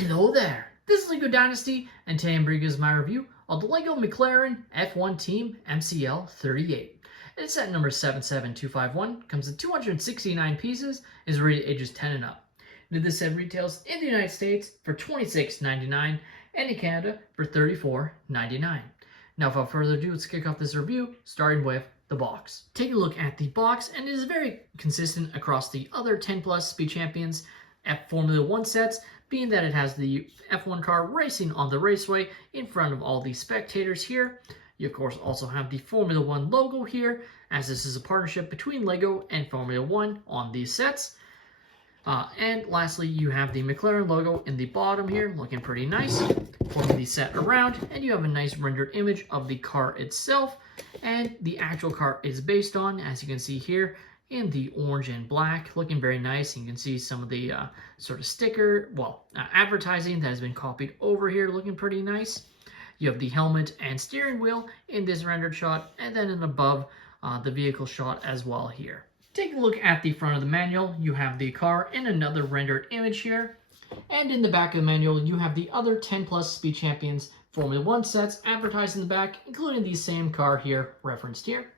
Hello there, this is LEGO Dynasty, and today I'm bringing you my review of the LEGO McLaren F1 Team MCL38. It's set number 77251, comes in 269 pieces, is rated ages 10 and up. And this set retails in the United States for $26.99 and in Canada for $34.99. Now without further ado, let's kick off this review, starting with the box. Take a look at the box, and it is very consistent across the other 10 plus Speed Champions Formula 1 sets, being that it has the F1 car racing on the raceway in front of all the spectators here. You of course also have the Formula 1 logo here, as this is a partnership between LEGO and Formula 1 on these sets. And lastly, you have the McLaren logo in the bottom here, looking pretty nice, forming the set around, and you have a nice rendered image of the car itself, and the actual car is based on, as you can see here, in the orange and black, looking very nice. You can see some of the sort of sticker, advertising that has been copied over here, looking pretty nice. You have the helmet and steering wheel in this rendered shot, and then in above the vehicle shot as well here. Take a look at the front of the manual. You have the car in another rendered image here, and in the back of the manual you have the other 10 plus Speed Champions Formula 1 sets advertised in the back, including the same car here referenced here.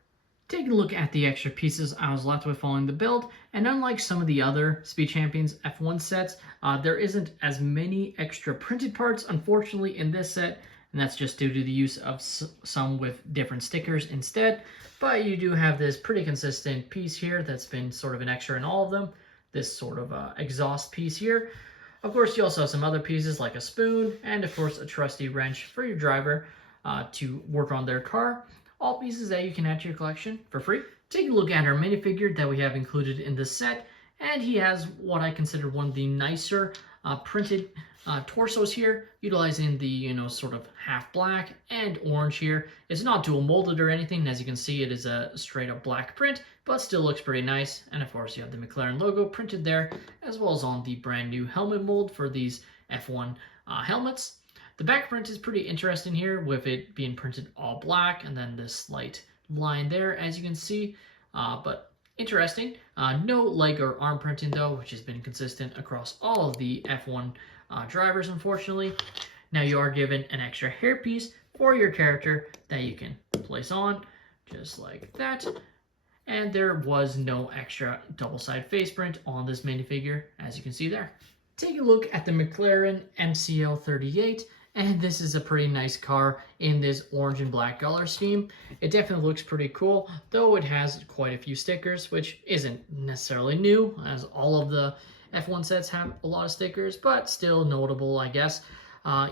Taking a look at the extra pieces I was left with following the build, and unlike some of the other Speed Champions F1 sets, there isn't as many extra printed parts, unfortunately, in this set, and that's just due to the use of some with different stickers instead. But you do have this pretty consistent piece here that's been sort of an extra in all of them, this sort of exhaust piece here. Of course, you also have some other pieces like a spoon, and of course a trusty wrench for your driver to work on their car. All pieces that you can add to your collection for free. Take a look at our minifigure that we have included in this set, and he has what I consider one of the nicer printed torsos here, utilizing the sort of half black and orange here. It's not dual molded or anything, as you can see it is a straight up black print, but still looks pretty nice. And of course you have the McLaren logo printed there, as well as on the brand new helmet mold for these F1 helmets. The back print is pretty interesting here, with it being printed all black and then this slight line there, as you can see, but interesting. No leg or arm printing though, which has been consistent across all of the F1 drivers, unfortunately. Now you are given an extra hairpiece for your character that you can place on, just like that. And there was no extra double-side face print on this minifigure, as you can see there. Take a look at the McLaren MCL38. And this is a pretty nice car in this orange and black color scheme. It definitely looks pretty cool, though it has quite a few stickers, which isn't necessarily new, as all of the F1 sets have a lot of stickers, but still notable, I guess.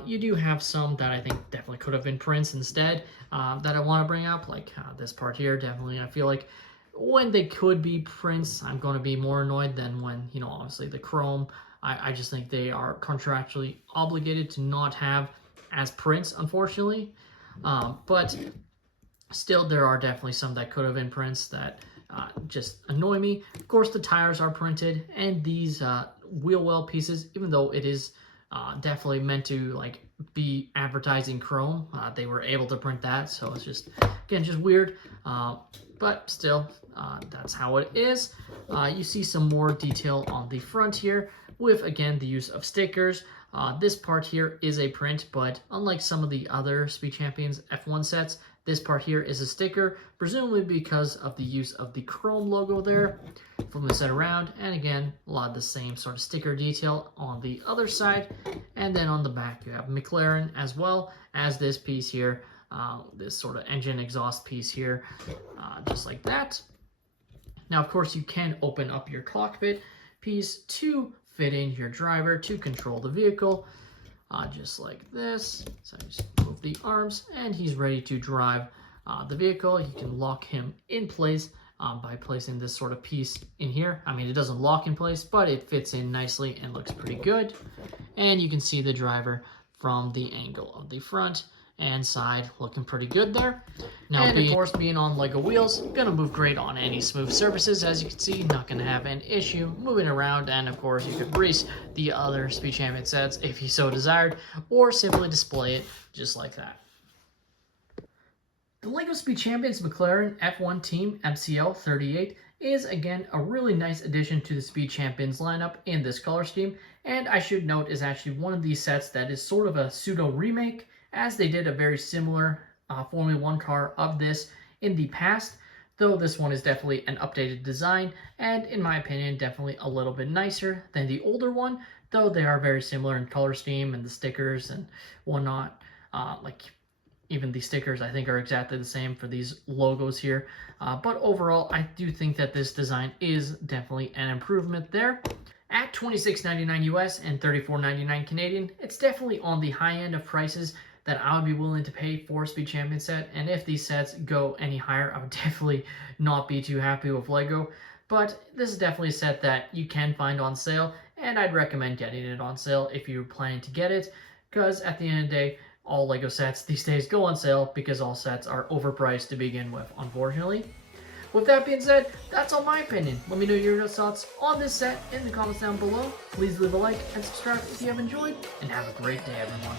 You do have some that I think definitely could have been prints instead that I want to bring up, like this part here. Definitely, I feel like when they could be prints, I'm going to be more annoyed than when, obviously the chrome. I just think they are contractually obligated to not have as prints, unfortunately. But still, there are definitely some that could have been prints that just annoy me. Of course, the tires are printed, and these wheel well pieces, even though it is definitely meant to be advertising chrome, they were able to print that. So it's just, again, just weird. But still, that's how it is. You see some more detail on the front here, with again the use of stickers. This part here is a print, but unlike some of the other Speed Champions F1 sets, this part here is a sticker, presumably because of the use of the chrome logo there from the set around. And again, a lot of the same sort of sticker detail on the other side. And then on the back you have McLaren, as well as this piece here, this sort of engine exhaust piece here, just like that. Now of course you can open up your cockpit piece to fit in your driver to control the vehicle, just like this. So just move the arms, and he's ready to drive the vehicle. You can lock him in place by placing this sort of piece in here. I mean, it doesn't lock in place, but it fits in nicely and looks pretty good. And you can see the driver from the angle of the front and side, looking pretty good there. Now, and of course, being on LEGO wheels, gonna move great on any smooth surfaces, as you can see. Not gonna have an issue moving around, and of course, you could race the other Speed Champion sets if you so desired, or simply display it just like that. The LEGO Speed Champions McLaren F1 Team MCL38 is again a really nice addition to the Speed Champions lineup in this color scheme, And I should note is actually one of these sets that is sort of a pseudo remake, as they did a very similar Formula 1 car of this in the past, though this one is definitely an updated design, and in my opinion, definitely a little bit nicer than the older one, though they are very similar in color scheme and the stickers and whatnot. Like even the stickers I think are exactly the same for these logos here. But overall, I do think that this design is definitely an improvement there. At $26.99 US and $34.99 Canadian, it's definitely on the high end of prices that I would be willing to pay for a Speed Champion set. And if these sets go any higher, I would definitely not be too happy with LEGO. But this is definitely a set that you can find on sale, and I'd recommend getting it on sale if you're planning to get it, because at the end of the day, all LEGO sets these days go on sale because all sets are overpriced to begin with, unfortunately. With that being said, that's all my opinion. Let me know your thoughts on this set in the comments down below. Please leave a like and subscribe if you have enjoyed, and have a great day, everyone.